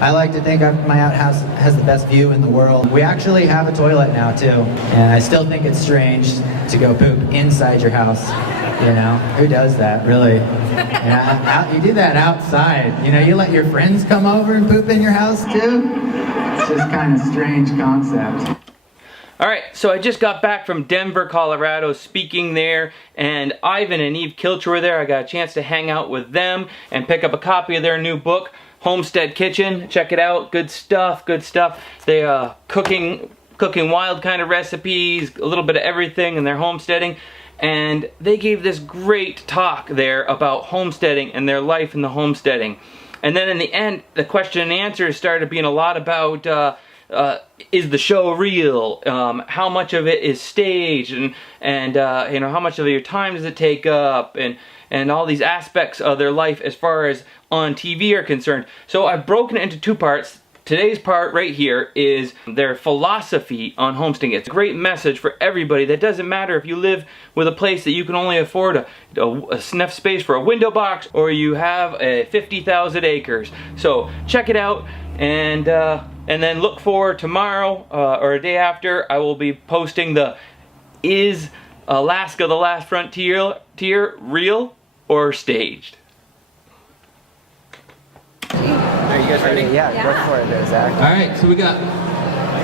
I like to think my outhouse has the best view in the world. We actually have a toilet now too, and I still think it's strange to go poop inside your house. You know, who does that, really? You do that outside. You know, you let your friends come over and poop in your house too? It's just kind of strange concept. Alright, so I just got back from Denver, Colorado, speaking there, and Eiven and Eiven Kilcher were there. I got a chance to hang out with them and pick up a copy of their new book, Homestead Kitchen. Check it out. Good stuff, good stuff. They cooking wild kind of recipes, a little bit of everything in their homesteading. And they gave this great talk there about homesteading and their life in the homesteading. And then in the end, the question and answers started being a lot about is the show real? How much of it is staged, and you know, how much of your time does it take up, and all these aspects of their life as far as on TV are concerned. So I've broken it into two parts. Today's part right here is their philosophy on homesteading. It's a great message for everybody. That doesn't matter if you live with a place that you can only afford enough space for a window box, or you have 50,000 acres. So check it out, and then look for tomorrow or a day after. I will be posting the Is Alaska the Last Frontier real or staged? Are you guys ready? Yeah, go for it there, Zach. Alright, so we got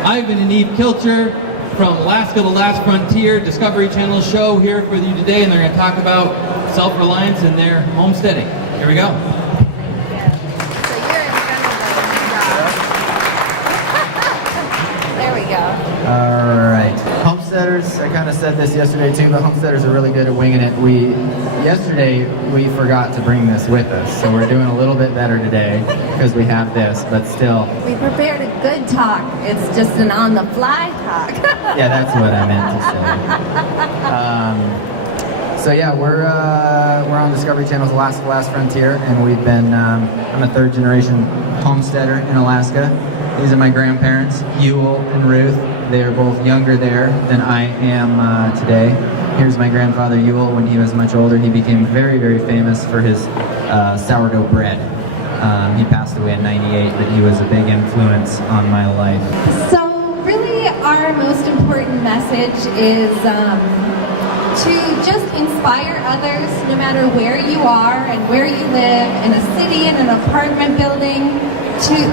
Eiven and Eiven Kilcher from Alaska the Last Frontier Discovery Channel show here with you today, and they're going to talk about self-reliance and their homesteading. Here we go. There we go. Alright. Homesteaders, I kind of said this yesterday too, but homesteaders are really good at winging it. Yesterday we forgot to bring this with us, so we're doing a little bit better today because we have this, but still. We prepared a good talk. It's just an on-the-fly talk. Yeah, that's what I meant to say. So yeah, we're on Discovery Channel's Alaska the Last Frontier, and we've been, I'm a third generation homesteader in Alaska. These are my grandparents, Ewell and Ruth. They are both younger there than I am today. Here's my grandfather Ewell. When he was much older, he became very, very famous for his sourdough bread. He passed away in '98, but he was a big influence on my life. So really our most important message is to just inspire others, no matter where you are and where you live, in a city, in an apartment building,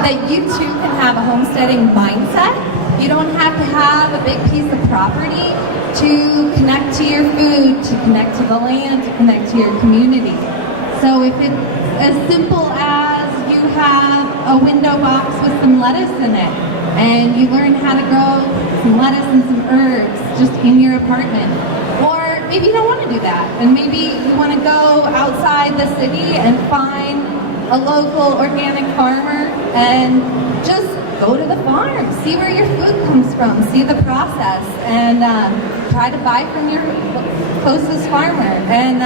that you too can have a homesteading mindset. You don't have to have a big piece of property to connect to your food, to connect to the land, to connect to your community. So if it's as simple as you have a window box with some lettuce in it, and you learn how to grow some lettuce and some herbs just in your apartment. Or maybe you don't want to do that, and maybe you want to go outside the city and find a local organic farmer and just go to the farm, see where your food comes from, see the process, and try to buy from your closest farmer. And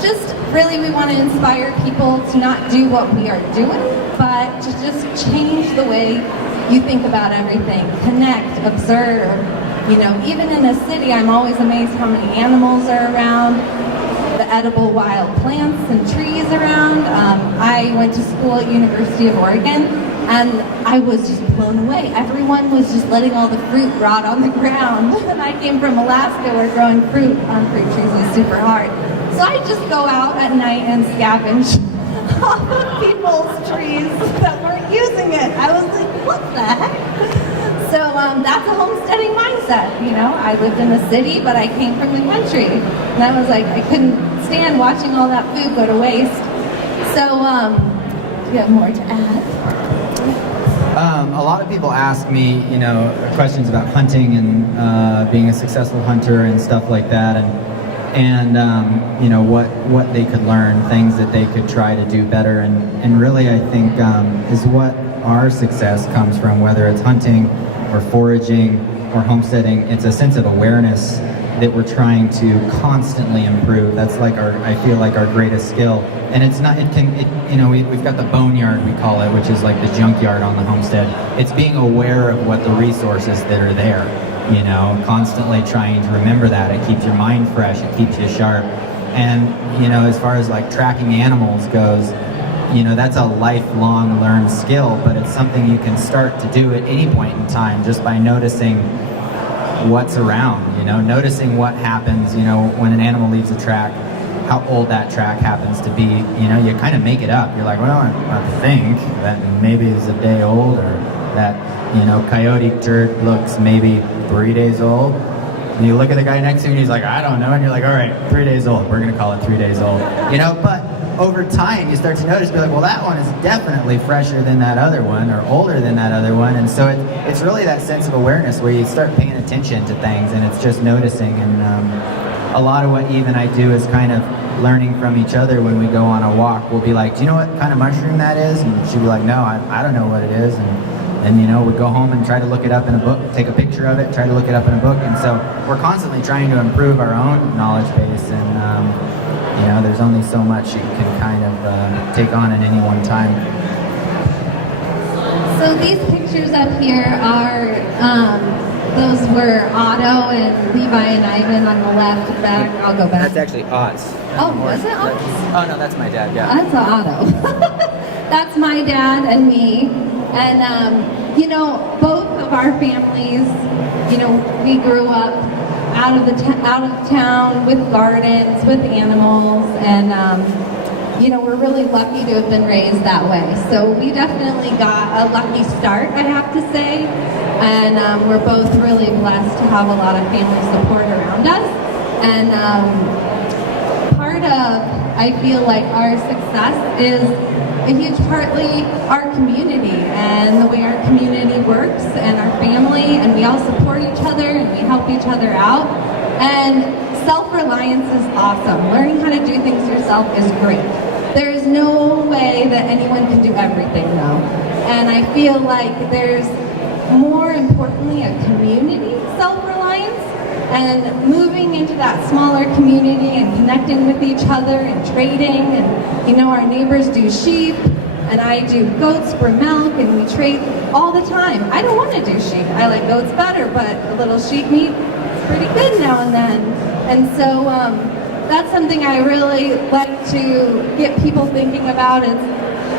just really we want to inspire people to not do what we are doing, but to just change the way you think about everything. Connect, observe. You know, even in a city, I'm always amazed how many animals are around, the edible wild plants and trees around. I went to school at University of Oregon, and I was just blown away. Everyone was just letting all the fruit rot on the ground. And I came from Alaska, where growing fruit on fruit trees is super hard. So I just go out at night and scavenge off of people's trees that weren't using it. I was like, what the heck? So that's a homesteading mindset, you know. I lived in the city, but I came from the country. And I was like, I couldn't stand watching all that food go to waste. So, do you have more to add? A lot of people ask me, you know, questions about hunting and being a successful hunter and stuff like that, and you know, what they could learn, things that they could try to do better, and really I think is what our success comes from, whether it's hunting or foraging or homesteading. It's a sense of awareness that we're trying to constantly improve. That's like I feel like our greatest skill. And it's not, you know, we've got the boneyard, we call it, which is like the junkyard on the homestead. It's being aware of what the resources that are there, you know, constantly trying to remember that. It keeps your mind fresh, it keeps you sharp. And, you know, as far as like tracking animals goes, that's a lifelong learned skill, but it's something you can start to do at any point in time just by noticing what's around, noticing what happens, when an animal leaves a track, how old that track happens to be. You kind of make it up. You're like, well, I think that maybe it's a day old, or that, coyote turd looks maybe 3 days old. And you look at the guy next to you and he's like, I don't know. And you're like, all right, 3 days old. We're going to call it 3 days old. But over time you start to notice, be like, well, that one is definitely fresher than that other one, or older than that other one. And so it's really that sense of awareness where you start paying attention to things, and it's just noticing. And a lot of what Eve and I do is kind of learning from each other. When we go on a walk, we'll be like, do you know what kind of mushroom that is? And she'll be like, no, I don't know what it is. And we go home and try to look it up in a book, take a picture of it, try to look it up in a book. And so we're constantly trying to improve our own knowledge base. And there's only so much you can kind of take on at any one time. So these pictures up here are, those were Otto and Levi and Eiven on the left and back. I'll go back. That's actually Otts. Oh, was it Otto? Oh, no, that's my dad, yeah. That's Otto. That's my dad and me. And, both of our families, we grew up out of town with gardens, with animals, and we're really lucky to have been raised that way. So we definitely got a lucky start, I have to say, and we're both really blessed to have a lot of family support around us. And part of, I feel like, our success is a huge partly our community and the way our community works and our family, and we all support each other and we help each other out. And self-reliance is awesome. Learning how to do things yourself is great. There is no way that anyone can do everything though. And I feel like there's, more importantly, a community self-reliance, and moving into that smaller community and connecting with each other and trading. And our neighbors do sheep and I do goats for milk, and we trade all the time. I don't want to do sheep. I like goats better, but a little sheep meat is pretty good now and then. And so that's something I really like to get people thinking about. Is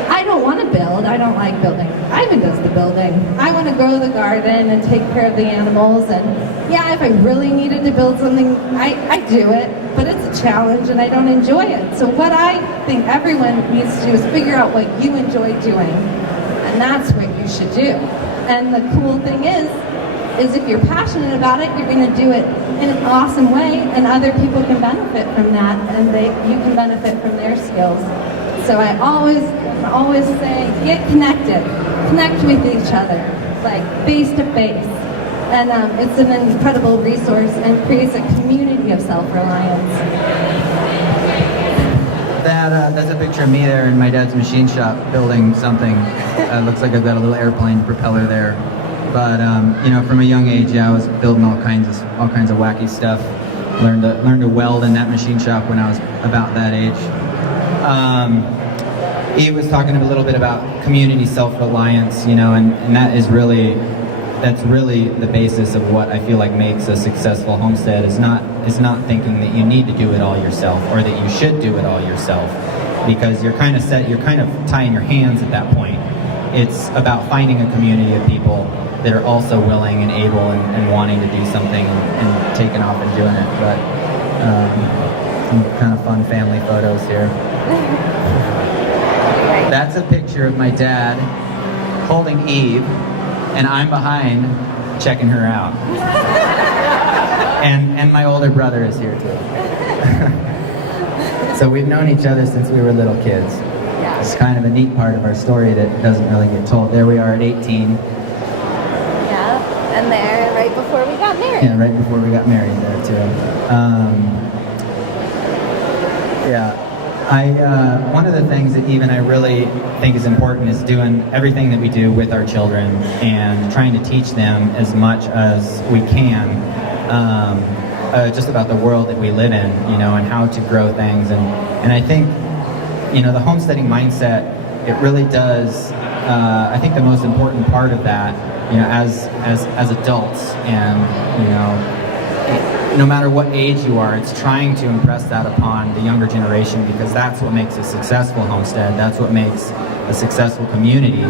I don't want to build. I don't like building. Eiven does the building. I want to grow the garden and take care of the animals. And yeah, if I really needed to build something, I do it. But it's a challenge and I don't enjoy it. So what I think everyone needs to do is figure out what you enjoy doing. And that's what you should do. And the cool thing is if you're passionate about it, you're going to do it in an awesome way, and other people can benefit from that, and you can benefit from their skills. So I'm always saying, get connected. Connect with each other, like face to face. And it's an incredible resource and creates a community of self-reliance. That's a picture of me there in my dad's machine shop building something. Looks like I've got a little airplane propeller there. But from a young age, I was building all kinds of wacky stuff. Learned to weld in that machine shop when I was about that age. Eve was talking a little bit about community self-reliance, and that's really the basis of what I feel like makes a successful homestead. Is not thinking that you need to do it all yourself, or that you should do it all yourself, because you're kind of tying your hands at that point. It's about finding a community of people that are also willing and able and wanting to do something and taking off and doing it. But some kind of fun family photos here. That's a picture of my dad holding Eve, and I'm behind checking her out. and my older brother is here too. So we've known each other since we were little kids. It's kind of a neat part of our story that doesn't really get told. There we are at 18. Yeah, and there right before we got married. Yeah, right before we got married there too. One of the things that even I really think is important is doing everything that we do with our children and trying to teach them as much as we can just about the world that we live in, and how to grow things. And I think, the homesteading mindset, it really does, I think the most important part of that, as adults, and, no matter what age you are, it's trying to impress that upon the younger generation, because that's what makes a successful homestead, that's what makes a successful community,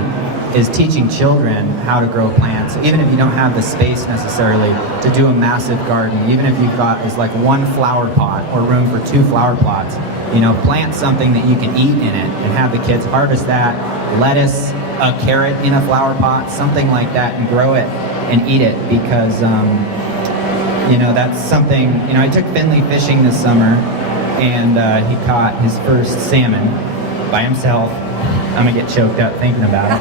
is teaching children how to grow plants. Even if you don't have the space necessarily to do a massive garden, even if you've got is like one flower pot or room for 2 flower plots, you know, plant something that you can eat in it and have the kids harvest that, lettuce, a carrot in a flower pot, something like that, and grow it and eat it, because you know, that's something, you know, I took Finley fishing this summer, and he caught his first salmon by himself. I'm gonna get choked up thinking about it.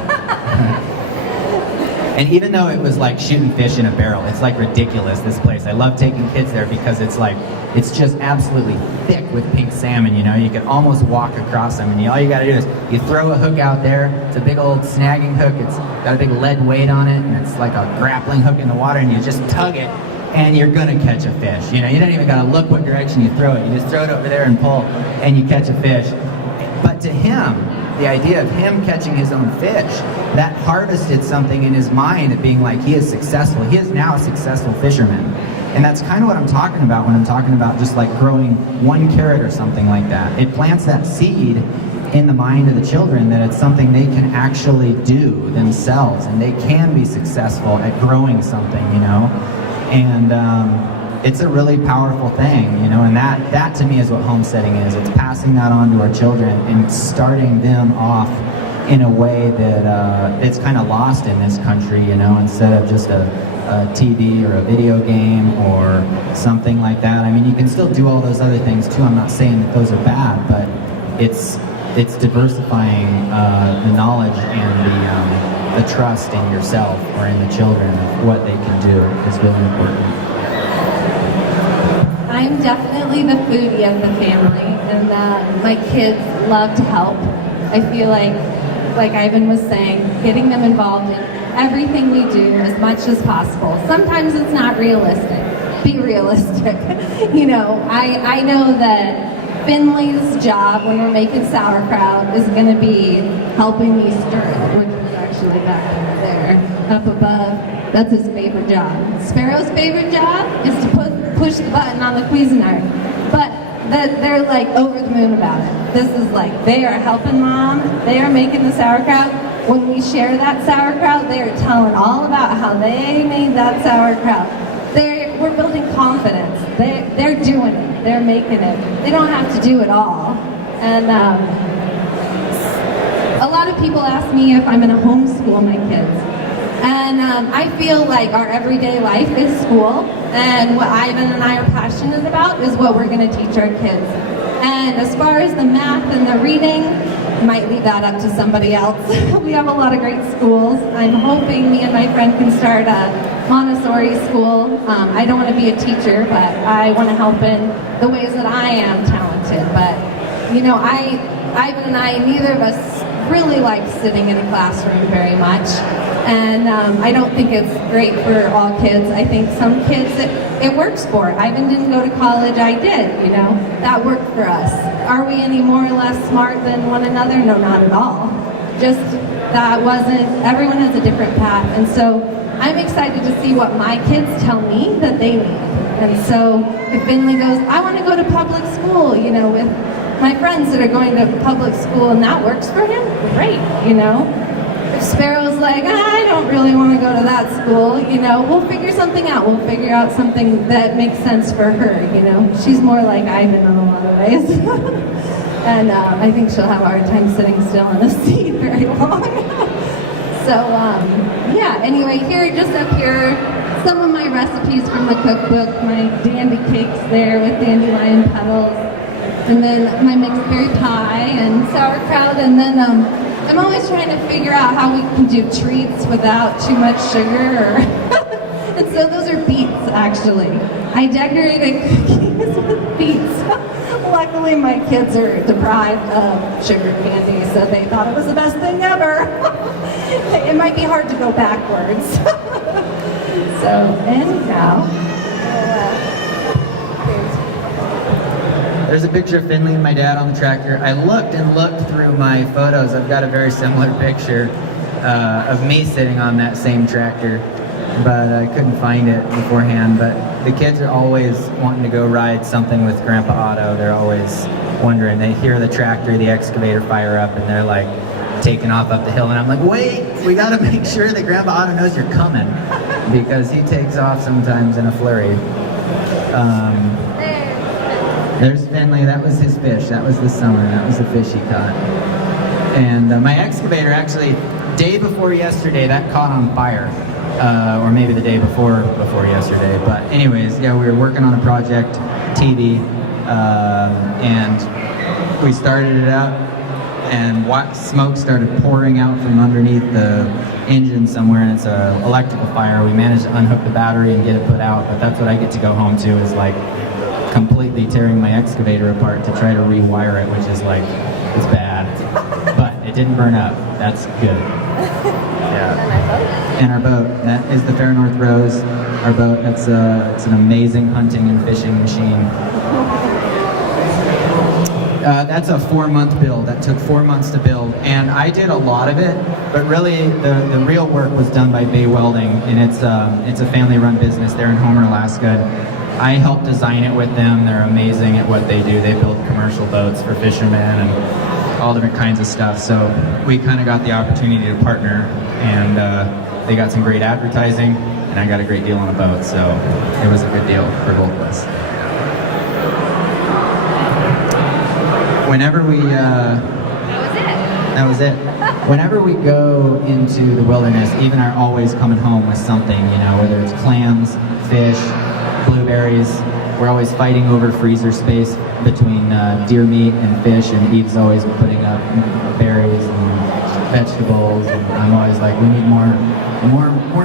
And even though it was like shooting fish in a barrel, it's like ridiculous, this place. I love taking kids there because it's like, it's just absolutely thick with pink salmon, you know? You can almost walk across them, and all you gotta do is, you throw a hook out there, it's a big old snagging hook, it's got a big lead weight on it, and it's like a grappling hook in the water, and you just tug it, and you're gonna catch a fish. You know, you don't even gotta look what direction you throw it. You just throw it over there and pull, and you catch a fish. But to him, the idea of him catching his own fish, that harvested something in his mind of being like, he is successful. He is now a successful fisherman. And that's kind of what I'm talking about when I'm talking about just like growing 1 carrot or something like that. It plants that seed in the mind of the children that it's something they can actually do themselves, and they can be successful at growing something, you know? And it's a really powerful thing, you know, and that to me is what homesteading is. It's passing that on to our children and starting them off in a way that it's kind of lost in this country, you know, instead of just a TV or a video game or something like that. I mean, you can still do all those other things too. I'm not saying that those are bad, but it's diversifying the knowledge and the trust in yourself or in the children of what they can do is really important. I'm definitely the foodie of the family, and my kids love to help. I feel like Eiven was saying, getting them involved in everything we do as much as possible. Sometimes it's not realistic. Be realistic. You know, I know that Finley's job when we're making sauerkraut is going to be helping me stir it, which is actually back there, up above. That's his favorite job. Sparrow's favorite job is to push the button on the Cuisinart. But they're like over the moon about it. This is like, they are helping mom, they are making the sauerkraut. When we share that sauerkraut, they are telling all about how they made that sauerkraut. We're building confidence. They're doing it. They're making it. They don't have to do it all. And a lot of people ask me if I'm going to homeschool my kids. And I feel like our everyday life is school, and what Eiven and I are passionate about is what we're going to teach our kids. And as far as the math and the reading, I might leave that up to somebody else. We have a lot of great schools. I'm hoping me and my friend can start a Montessori school. I don't want to be a teacher, but I want to help in the ways that I am talented. But, you know, Eiven and I, neither of us really like sitting in a classroom very much. And I don't think it's great for all kids. I think some kids it works for. Eiven didn't go to college, I did, you know. That worked for us. Are we any more or less smart than one another? No, not at all. Just that wasn't, everyone has a different path. And so I'm excited to see what my kids tell me that they need. And so if Finley goes, I want to go to public school, you know, with my friends that are going to public school, and that works for him, great, you know. If Sparrow's like, I don't really want to go to that school, you know, we'll figure something out. We'll figure out something that makes sense for her, you know. She's more like Eiven in a lot of ways. And I think she'll have a hard time sitting still in a seat very long. So, yeah, anyway, just up here, some of my recipes from the cookbook, my dandy cakes there with dandelion petals, and then my mixed berry pie and sauerkraut, and then I'm always trying to figure out how we can do treats without too much sugar. And so those are beets, actually. I decorated cookies with beets. Luckily, my kids are deprived of sugar candy, so they thought it was the best thing ever. It might be hard to go backwards. So, anyhow. There's a picture of Finley and my dad on the tractor. I looked through my photos. I've got a very similar picture of me sitting on that same tractor, but I couldn't find it beforehand. But the kids are always wanting to go ride something with Grandpa Otto. They're always wondering. They hear the tractor, the excavator fire up, and they're like taking off up the hill. And I'm like, wait, we got to make sure that Grandpa Otto knows you're coming, because he takes off sometimes in a flurry. There's Finley. That was his fish. That was the summer. That was the fish he caught. And my excavator, actually, day before yesterday, that caught on fire. Or maybe the day before yesterday. But anyways, yeah, we were working on a project, TV, and we started it up, and smoke started pouring out from underneath the engine somewhere, and it's an electrical fire. We managed to unhook the battery and get it put out, but that's what I get to go home to, is like completely tearing my excavator apart to try to rewire it, which is like, it's bad. But it didn't burn up. That's good. Yeah. And our boat, that is the Fair North Rose. Our boat, it's an amazing hunting and fishing machine. That's a 4-month build. That took 4 months to build, and I did a lot of it, but really the real work was done by Bay Welding, and it's a family-run business there in Homer, Alaska. I helped design it with them. They're amazing at what they do. They build commercial boats for fishermen and all different kinds of stuff. So we kind of got the opportunity to partner, and they got some great advertising, and I got a great deal on a boat. So it was a good deal for both of us. Whenever we, that was it. Whenever we go into the wilderness, even are always coming home with something, you know, whether it's clams, fish, blueberries. We're always fighting over freezer space between deer meat and fish, and Eve's always putting up berries and vegetables, and I'm always like, we need more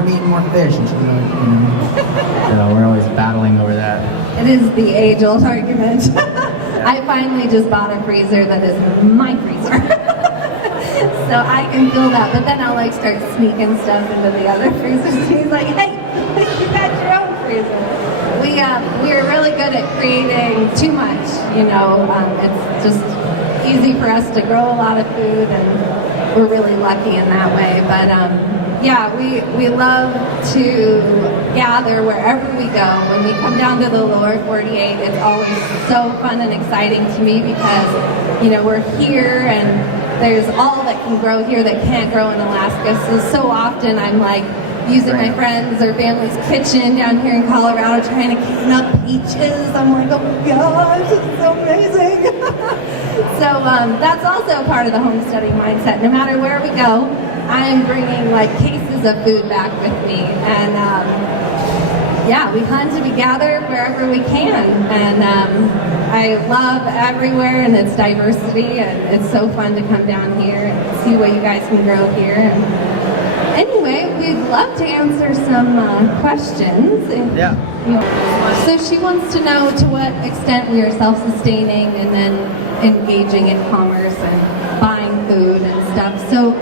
meat and more fish, and she's like, you know. So we're always battling over that. It is the age-old argument. I finally just bought a freezer that is my freezer. So I can fill that, but then I'll like start sneaking stuff into the other freezers. And he's like, hey, you got your own freezer. We're really good at creating too much, you know. It's just easy for us to grow a lot of food, and we're really lucky in that way. But yeah, we love to gather wherever we go. When we come down to the lower 48, it's always so fun and exciting to me, because, you know, we're here and there's all that can grow here that can't grow in Alaska. So often I'm like using my friends or family's kitchen down here in Colorado trying to can up peaches. I'm like, oh my gosh, this is so amazing. So that's also part of the homesteading mindset. No matter where we go, I'm bringing like cases of food back with me, and yeah, we hunt and we gather wherever we can, and I love everywhere and its diversity, and it's so fun to come down here and see what you guys can grow here. And anyway, we'd love to answer some questions. Yeah. So she wants to know to what extent we are self-sustaining and then engaging in commerce and buying food and stuff. So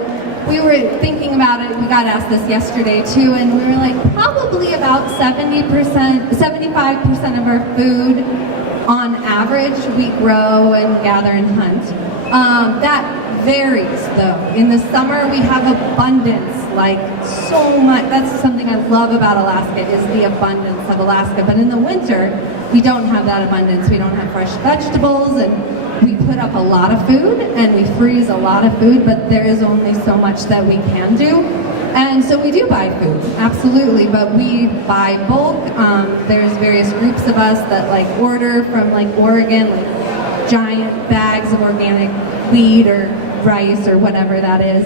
we were thinking about it, we got asked this yesterday too, and we were like, probably about 75% of our food on average we grow and gather and hunt. That varies though. In the summer we have abundance, like so much. That's something I love about Alaska, is the abundance of Alaska. But in the winter, we don't have that abundance. We don't have fresh vegetables, and we put up a lot of food and we freeze a lot of food, but there is only so much that we can do. And so we do buy food, absolutely, but we buy bulk. There's various groups of us that like order from like Oregon, like giant bags of organic wheat or rice or whatever that is.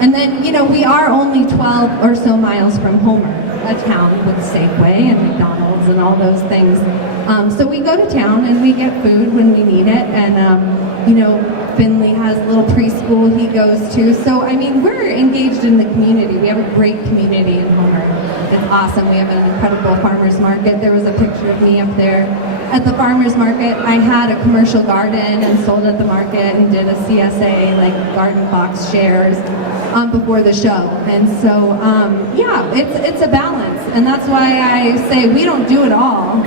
And then, you know, we are only 12 or so miles from Homer, a town with Safeway and McDonald's and all those things. So we go to town and we get food when we need it. And, you know, Finley has a little preschool he goes to. So, I mean, we're engaged in the community. We have a great community in Homer. It's awesome. We have an incredible farmer's market. There was a picture of me up there at the farmer's market. I had a commercial garden and sold at the market and did a CSA, like garden box shares, before the show. And so, yeah, it's a balance. And that's why I say we don't do it all.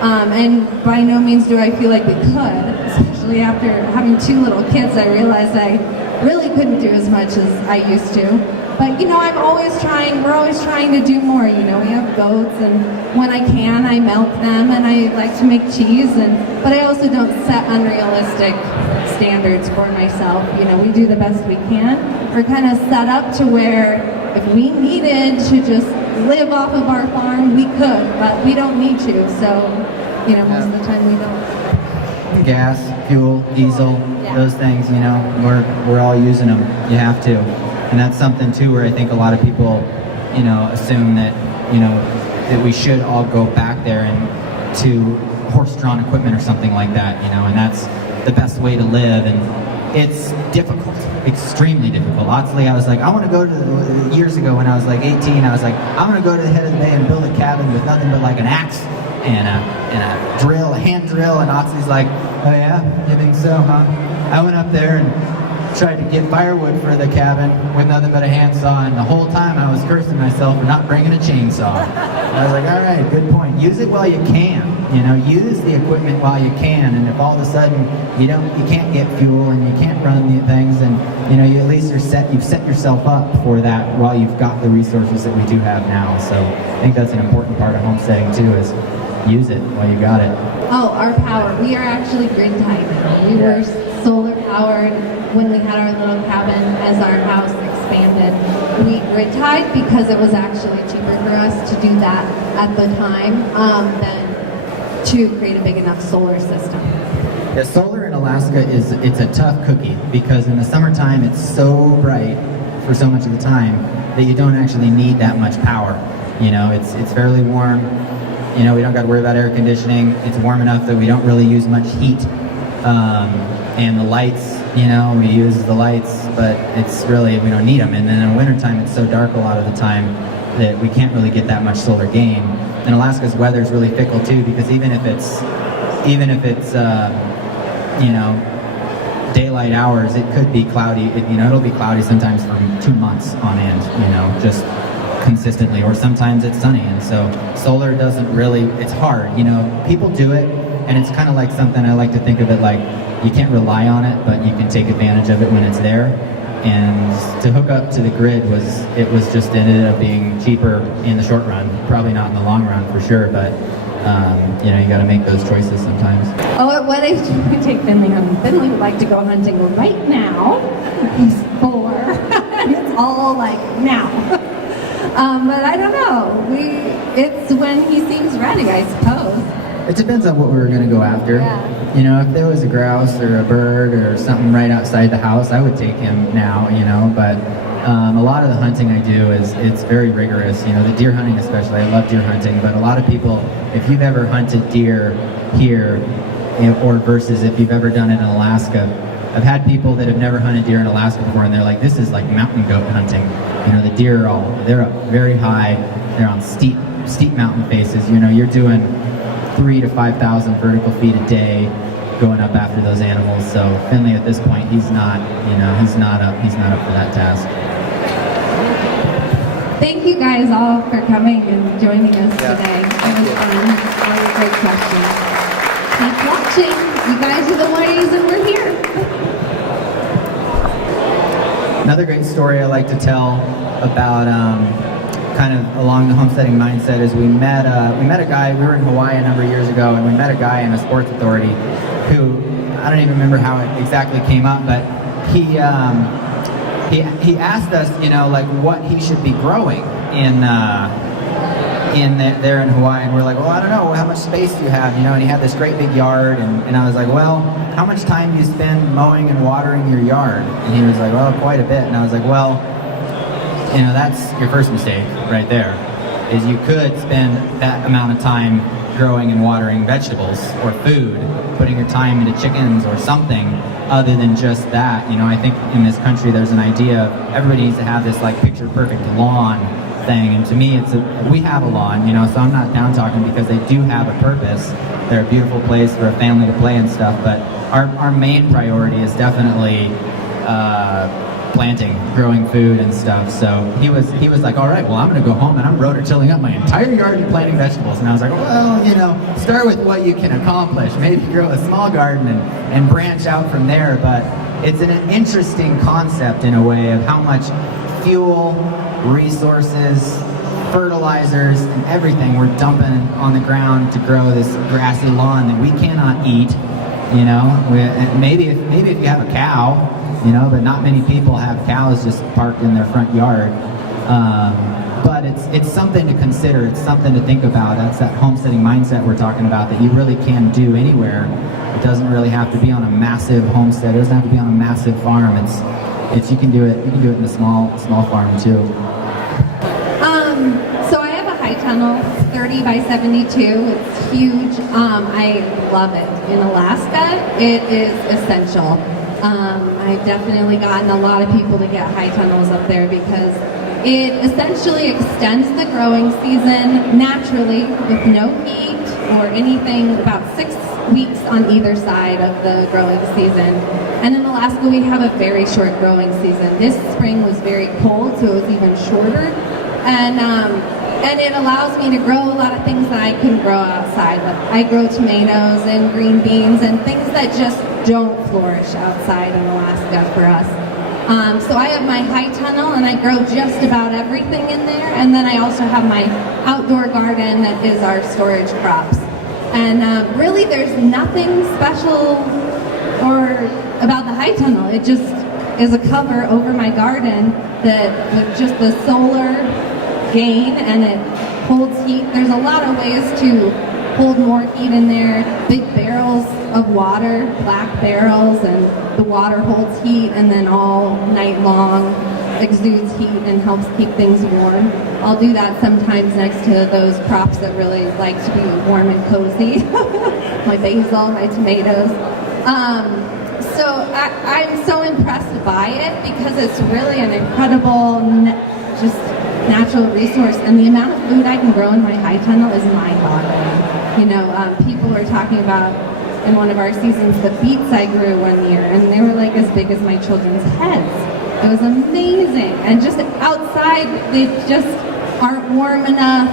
And by no means do I feel like we could, especially after having 2 little kids. I realized I really couldn't do as much as I used to. But we're always trying to do more. We have goats, and when I can, I milk them, and I like to make cheese, but I also don't set unrealistic standards for myself. We do the best we can. We're kind of set up to where if we needed to just live off of our farm, we could, but we don't need to. So, most of the time we don't. Gas, fuel, diesel, Yeah. those things, we're all using them. You have to. And that's something too where I think a lot of people, assume that, that we should all go back there and to horse-drawn equipment or something like that, and that's the best way to live. And it's difficult, extremely difficult. Honestly, I was like, I want to go to, years ago when I was like 18, I was like, I'm going to go to the head of the bay and build a cabin with nothing but like an axe and a drill, a hand drill. And Otzi's like, oh yeah, you think so, huh? I went up there and tried to get firewood for the cabin with nothing but a handsaw, and the whole time I was cursing myself for not bringing a chainsaw. I was like, all right, good point. Use it while you can. Use the equipment while you can. And if all of a sudden you can't get fuel and you can't run the things, and you at least you've set yourself up for that while you've got the resources that we do have now. So I think that's an important part of homesteading too, is use it while you got it. Oh, our power. We are actually grid tied now. We were solar powered when we had our little cabin. As our house expanded, we grid tied because it was actually cheaper for us to do that at the time than to create a big enough solar system. Yeah, solar in Alaska it's a tough cookie because in the summertime it's so bright for so much of the time that you don't actually need that much power. It's fairly warm. We don't got to worry about air conditioning. It's warm enough that we don't really use much heat. And the lights, we use the lights, but it's really, we don't need them. And then in wintertime, it's so dark a lot of the time that we can't really get that much solar gain. And Alaska's weather is really fickle too, because even if it's daylight hours, it could be cloudy. It'll be cloudy sometimes for 2 months on end, just consistently, or sometimes it's sunny. And so solar doesn't really, it's hard. People do it, and it's kind of like something I like to think of it like, you can't rely on it, but you can take advantage of it when it's there. And to hook up to the grid ended up being cheaper in the short run. Probably not in the long run for sure, but you got to make those choices sometimes. Oh, at what age do we take Finley hunting? Finley would like to go hunting right now. He's 4. It's all like now. But I don't know. It's when he seems ready, I suppose. It depends on what we were going to go after. Yeah. If there was a grouse or a bird or something right outside the house, I would take him now, but a lot of the hunting I do it's very rigorous, the deer hunting especially. I love deer hunting, but a lot of people, if you've ever hunted deer here, or versus if you've ever done it in Alaska, I've had people that have never hunted deer in Alaska before, and they're like, this is like mountain goat hunting. The deer they're up very high, they're on steep mountain faces, you're doing 3,000 to 5,000 vertical feet a day going up after those animals. So Finley at this point, he's not up for that task. Thank you guys all for coming and joining us today. It was fun. All your great questions. Keep watching. You guys are the ways, and we're here. Another great story I like to tell about kind of along the homesteading mindset is we met a guy. We were in Hawaii a number of years ago, and we met a guy in a sports authority who, I don't even remember how it exactly came up, but he asked us, like what he should be growing there in Hawaii, and we're like, well, I don't know, how much space do you have, and he had this great big yard, and I was like, well, how much time do you spend mowing and watering your yard? And he was like, well, quite a bit. And I was like, well, that's your first mistake right there, is you could spend that amount of time growing and watering vegetables or food, putting your time into chickens or something other than just that. I think in this country there's an idea of everybody needs to have this like picture perfect lawn thing, and to me we have a lawn, so I'm not down talking because they do have a purpose. They're a beautiful place for a family to play and stuff, but our main priority is definitely planting, growing food and stuff. So he was like, all right, well, I'm going to go home and I'm rototilling up my entire yard and planting vegetables. And I was like, well, start with what you can accomplish. Maybe grow a small garden and branch out from there. But it's an interesting concept in a way of how much fuel, resources, fertilizers, and everything we're dumping on the ground to grow this grassy lawn that we cannot eat. You know, maybe if you have a cow, you know, but not many people have cows just parked in their front yard. But it's something to consider. It's something to think about. That's that homesteading mindset we're talking about that you really can do anywhere. It doesn't really have to be on a massive homestead. It doesn't have to be on a massive farm. It's you can do it. You can do it in a small farm too. So I have a high tunnel, 30 by 72. It's huge. I love it. In Alaska, it is essential. I've definitely gotten a lot of people to get high tunnels up there because it essentially extends the growing season naturally with no heat or anything, about 6 weeks on either side of the growing season. And in Alaska, we have a very short growing season. This spring was very cold, so it was even shorter. And it allows me to grow a lot of things that I couldn't grow outside. I grow tomatoes and green beans and things that just don't flourish outside in Alaska for us. So I have my high tunnel and I grow just about everything in there. And then I also have my outdoor garden that is our storage crops. And really there's nothing special or about the high tunnel. It just is a cover over my garden that with just the solar gain, and it holds heat. There's a lot of ways to hold more heat in there. Big barrels of water, black barrels, and the water holds heat and then all night long exudes heat and helps keep things warm. I'll do that sometimes next to those crops that really like to be warm and cozy. My basil, my tomatoes. So I'm so impressed by it because it's really an incredible, just natural resource, and the amount of food I can grow in my high tunnel is mind-boggling. You know, people were talking about in one of our seasons the beets I grew one year, and they were like as big as my children's heads. It was amazing, and just outside they just aren't warm enough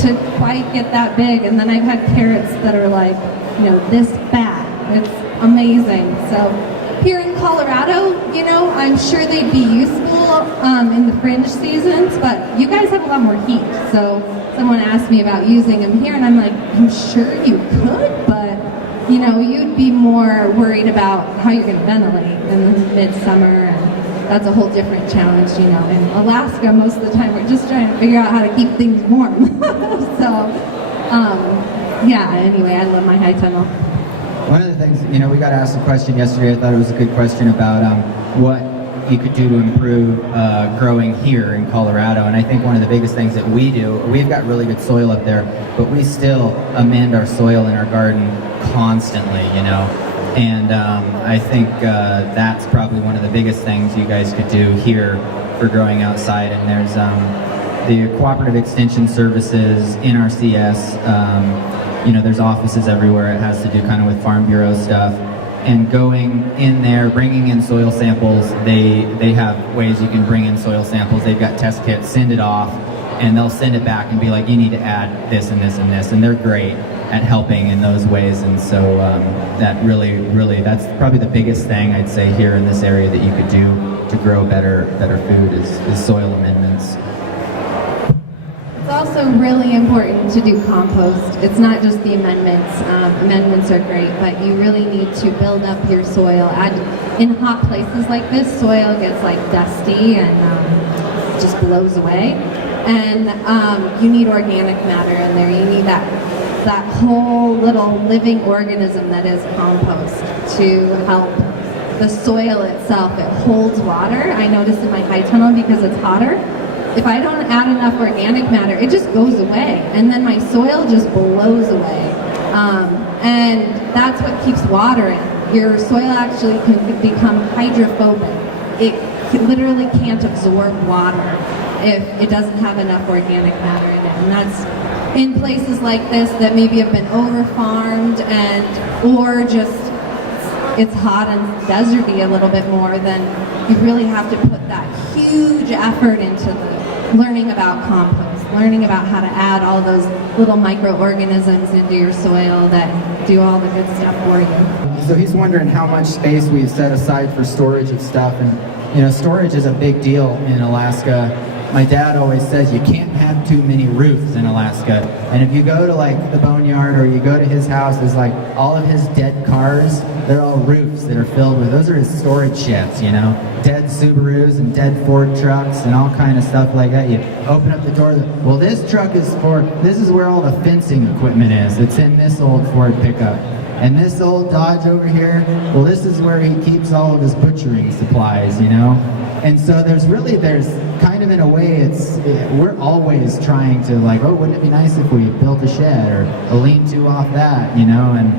to quite get that big. And then I've had carrots that are like, you know, this fat. It's amazing. So here in Colorado, you know, I'm sure they'd be useful in the fringe seasons, but you guys have a lot more heat. So someone asked me about using them here, and I'm like, I'm sure you could, but you know, you'd be more worried about how you're going to ventilate in midsummer, and that's a whole different challenge. You know, in Alaska, most of the time we're just trying to figure out how to keep things warm. So, yeah. Anyway, I love my high tunnel. One of the things, you know, we got asked a question yesterday. I thought it was a good question about what you could do to improve growing here in Colorado. And I think one of the biggest things that we do, we've got really good soil up there, but we still amend our soil in our garden constantly, you know. And I think that's probably one of the biggest things you guys could do here for growing outside. And there's the Cooperative Extension Services, NRCS, you know, there's offices everywhere. It has to do kind of with Farm Bureau stuff. And going in there, bringing in soil samples, they have ways you can bring in soil samples. They've got test kits, send it off, and they'll send it back and be like, you need to add this and this and this. And they're great at helping in those ways. And so that really, that's probably the biggest thing I'd say here in this area that you could do to grow better food is soil amendments. It's also really important to do compost. It's not just the amendments. Amendments are great, but you really need to build up your soil. In hot places like this, soil gets like dusty and just blows away. And you need organic matter in there. You need that whole little living organism that is compost to help the soil itself. It holds water. I notice in my high tunnel because it's hotter. If I don't add enough organic matter, it just goes away, and then my soil just blows away. And that's what keeps water in. Your soil actually can become hydrophobic. It literally can't absorb water if it doesn't have enough organic matter in it. And that's in places like this that maybe have been over-farmed or just it's hot and deserty a little bit more, then you really have to put that huge effort into learning about compost. learning about how to add all those little microorganisms into your soil that do all the good stuff for you. So he's wondering how much space we've set aside for storage of stuff, and you know, storage is a big deal in Alaska. My dad always says you can't have too many roofs in Alaska. And if you go to like the boneyard or you go to his house, there's like all of his dead cars, they're all roofs that are filled with, those are his storage sheds, you know, dead Subarus and dead Ford trucks and all kind of stuff like that. You open up the door, well, this truck is for, this is where all the fencing equipment is. It's in this old Ford pickup. And this old Dodge over here, well, this is where he keeps all of his butchering supplies, you know. And so there's kind of in a way, we're always trying to like, oh, wouldn't it be nice if we built a shed or a lean-to off that, you know? And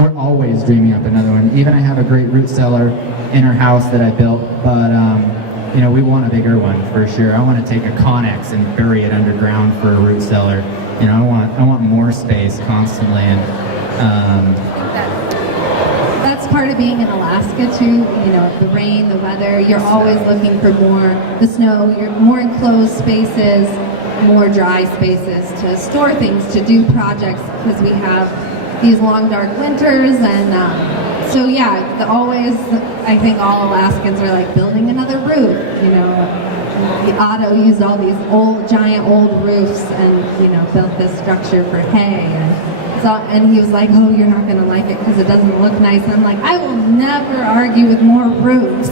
we're always dreaming up another one. Even I have a great root cellar in our house that I built, but you know, we want a bigger one for sure. I want to take a Connex and bury it underground for a root cellar. You know, I want more space constantly, and that's part of being in Alaska too. You know, the rain, the weather, you're always looking for more. The snow, you're more enclosed spaces, more dry spaces to store things, to do projects, because we have these long dark winters. And so yeah, I think all Alaskans are like building another roof, you know. Otto used all these giant old roofs and, you know, built this structure for hay. And he was like, oh, you're not going to like it because it doesn't look nice. And I'm like, I will never argue with more roofs.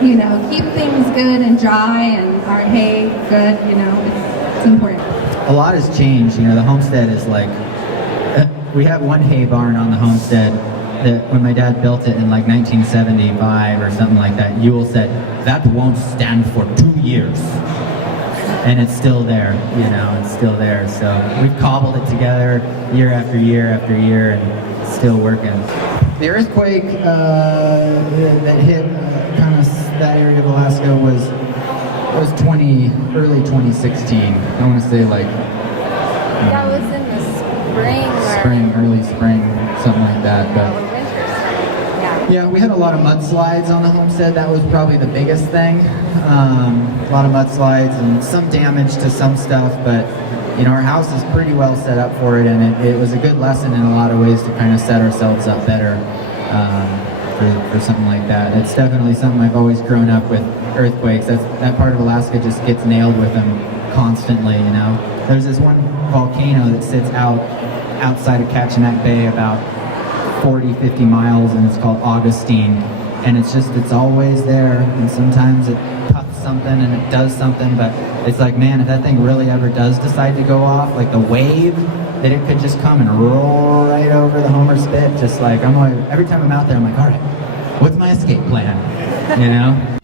You know, keep things good and dry and our hay good, you know, it's important. A lot has changed. You know, the homestead is like, we have one hay barn on the homestead that when my dad built it in like 1975 or something like that, Ewell said, that won't stand for 2 years. And it's still there, you know, it's still there. So we've cobbled it together year after year after year, and it's still working. The earthquake that hit kind of that area of Alaska was early 2016. I want to say like That was in the spring. early spring, something like that. But Yeah. yeah, we had a lot of mudslides on the homestead. That was probably the biggest thing. A lot of mudslides and some damage to some stuff, but you know, our house is pretty well set up for it, and it was a good lesson in a lot of ways to kind of set ourselves up better for something like that. It's definitely something I've always grown up with, earthquakes. That part of Alaska just gets nailed with them constantly, you know. There's this one volcano that sits outside of Kachenak Bay about 40-50 miles, and it's called Augustine, and it's always there, and sometimes it puffs something and it does something, but it's like, man, if that thing really ever does decide to go off, like the wave, that it could just come and roll right over the Homer Spit, just like, every time I'm out there, I'm like, all right, what's my escape plan, you know?